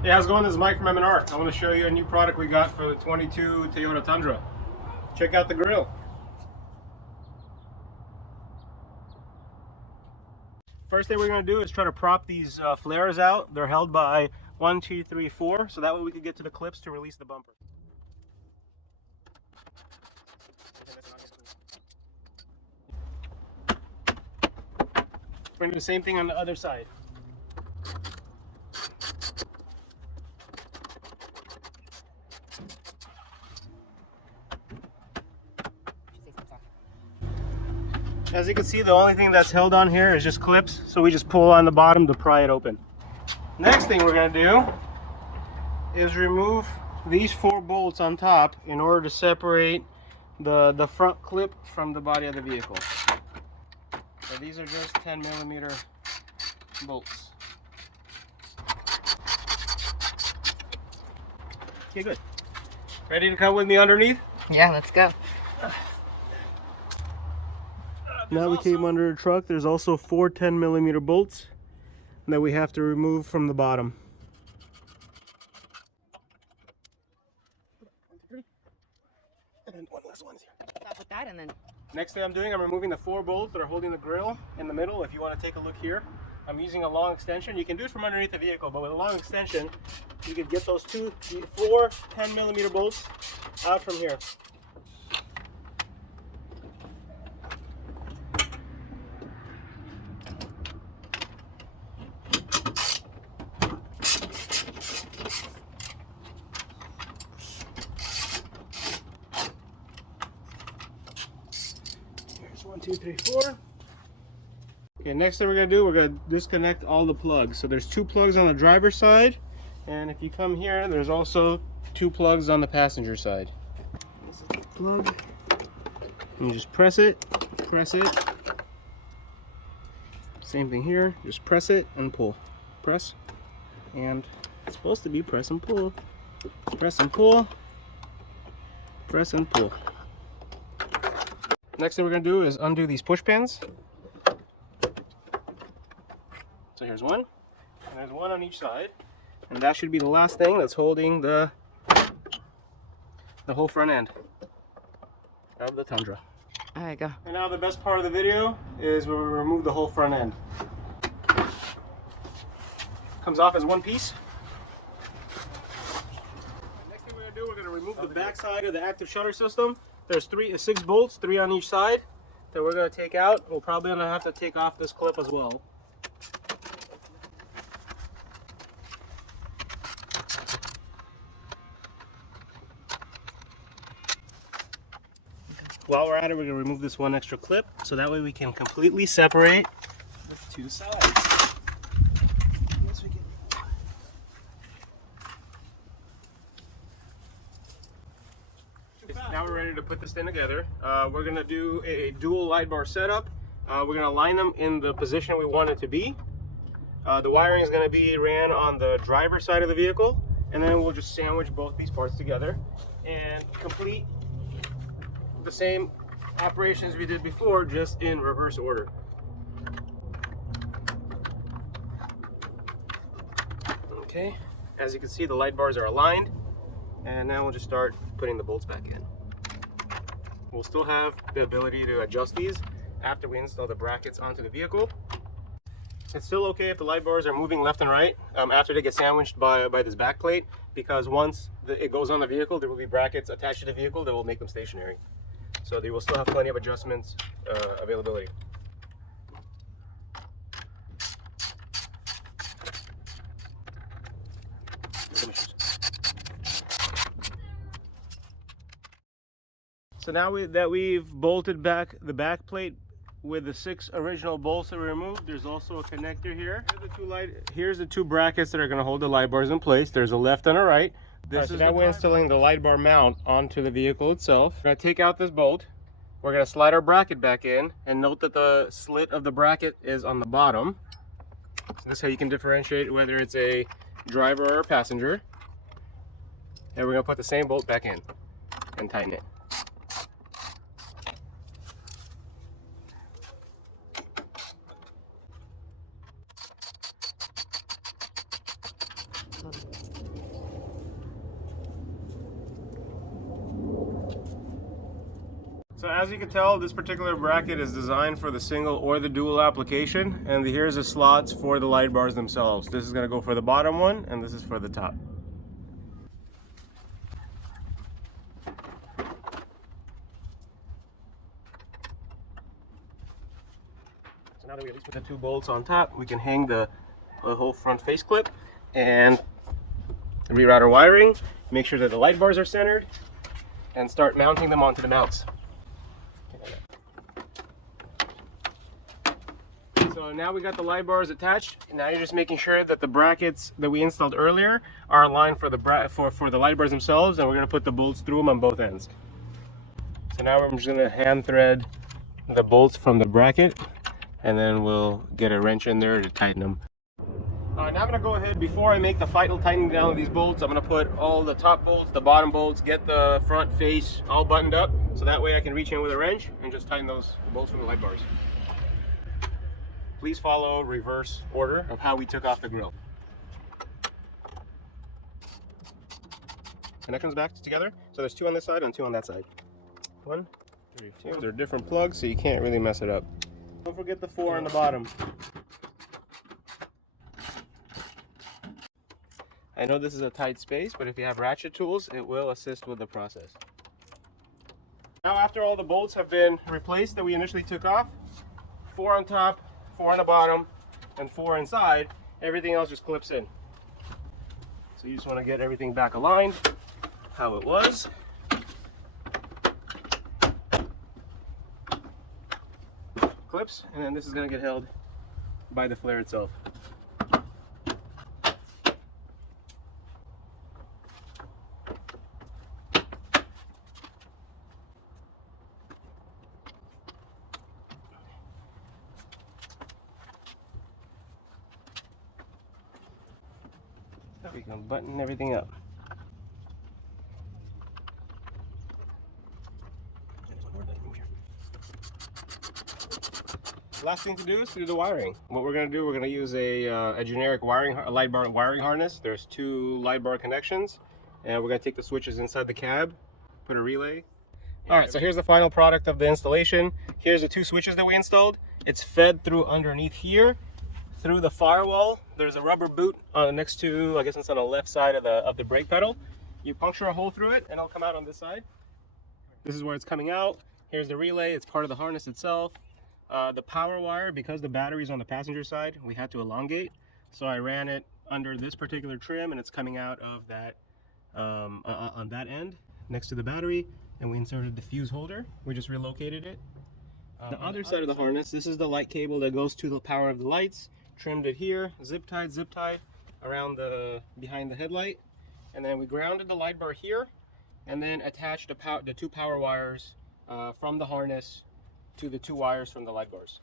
Hey, how's it going? This is Mike from M&R. I want to show you a new product we got for the 22 Toyota Tundra. Check out the grille. First thing we're going to do is try to prop these flares out. They're held by 1, 2, 3, 4, so that way we can get to the clips to release the bumper. We're going to do the same thing on the other side. As you can see, the only thing that's held on here is just clips, so we just pull on the bottom to pry it open. Next thing we're going to do is remove these 4 bolts on top in order to separate the front clip from the body of the vehicle. So these are just 10mm bolts. Okay, good. Ready to come with me underneath? Yeah, let's go. Now we came under a truck. There's also 4 10mm bolts that we have to remove from the bottom. And one last one here. Stop with that and then. Next thing I'm doing, I'm removing the 4 bolts that are holding the grille in the middle. If you want to take a look here, I'm using a long extension. You can do it from underneath the vehicle, but with a long extension, you can get those 4 10mm bolts out from here. Here's 1, 2, 3, 4. Okay, next thing we're going to do, we're going to disconnect all the plugs. So there's 2 plugs on the driver's side, and if you come here, there's also 2 plugs on the passenger side. This is the plug. And you just press it. Same thing here, just press it and pull. Press, and it's supposed to be press and pull. Press and pull. Press and pull. Next thing we're going to do is undo these push pins. So here's one, and there's one on each side, and that should be the last thing that's holding the whole front end of the Tundra. There you go. And now the best part of the video is where we remove the whole front end. Comes off as one piece. Next thing we're going to do, we're going to remove the back side of the active shutter system. There's 6 bolts, 3 on each side, that we're going to take out. We're probably going to have to take off this clip as well. While we're at it, we're going to remove this one extra clip, so that way we can completely separate the 2 sides. Now we're ready to put this thing together. We're going to do a dual light bar setup. We're going to line them in the position we want it to be. The wiring is going to be ran on the driver's side of the vehicle, and then we'll just sandwich both these parts together and complete the same operations we did before, just in reverse order. Okay, as you can see, the light bars are aligned, and now we'll just start putting the bolts back in. We'll still have the ability to adjust these after we install the brackets onto the vehicle. It's still okay if the light bars are moving left and right after they get sandwiched by this back plate, because once it goes on the vehicle, there will be brackets attached to the vehicle that will make them stationary. So they will still have plenty of adjustments availability. So now that we've bolted back the back plate with the 6 original bolts that we removed, there's also a connector here. Here's the 2 brackets that are going to hold the light bars in place. There's a left and a right. This is now we're installing the light bar mount onto the vehicle itself. We're going to take out this bolt. We're going to slide our bracket back in, and note that the slit of the bracket is on the bottom. So this is how you can differentiate whether it's a driver or a passenger. And we're going to put the same bolt back in and tighten it. So as you can tell, this particular bracket is designed for the single or the dual application, and here's the slots for the light bars themselves. This is going to go for the bottom one, and this is for the top. So now that we at least put the 2 bolts on top, we can hang the whole front face clip and reroute our wiring, make sure that the light bars are centered, and start mounting them onto the mounts. So now we got the light bars attached, and now you're just making sure that the brackets that we installed earlier are aligned for the light bars themselves, and we're going to put the bolts through them on both ends. So now we're just going to hand thread the bolts from the bracket, and then we'll get a wrench in there to tighten them. Alright, now I'm going to go ahead, before I make the final tightening down of these bolts, I'm going to put all the top bolts, the bottom bolts, get the front face all buttoned up, so that way I can reach in with a wrench and just tighten those bolts from the light bars. Please follow reverse order of how we took off the grille. Connections back together, so there's 2 on this side and 2 on that side. 1, 3, 2. They're different plugs, so you can't really mess it up. Don't forget the 4 on the bottom. I know this is a tight space, but if you have ratchet tools, it will assist with the process. Now after all the bolts have been replaced that we initially took off, 4 on top, 4 on the bottom, and 4 inside, everything else just clips in. So you just want to get everything back aligned, how it was. Clips, and then this is going to get held by the flare itself. We can button everything up. Last thing to do is to do the wiring. What we're going to do, we're going to use a generic light bar wiring harness. There's 2 light bar connections, and we're going to take the switches inside the cab, put a relay. Alright, so here's the final product of the installation. Here's the 2 switches that we installed. It's fed through underneath here, through the firewall. There's a rubber boot next to, I guess it's on the left side of the brake pedal. You puncture a hole through it, and it'll come out on this side. This is where it's coming out. Here's the relay. It's part of the harness itself. The power wire, because the battery's on the passenger side, we had to elongate. So I ran it under this particular trim, and it's coming out of that on that end next to the battery. And we inserted the fuse holder. We just relocated it. The other side of the harness, this is the light cable that goes to the power of the lights. Trimmed it here, zip tied around behind the headlight, and then we grounded the light bar here, and then attached the 2 power wires from the harness to the 2 wires from the light bars.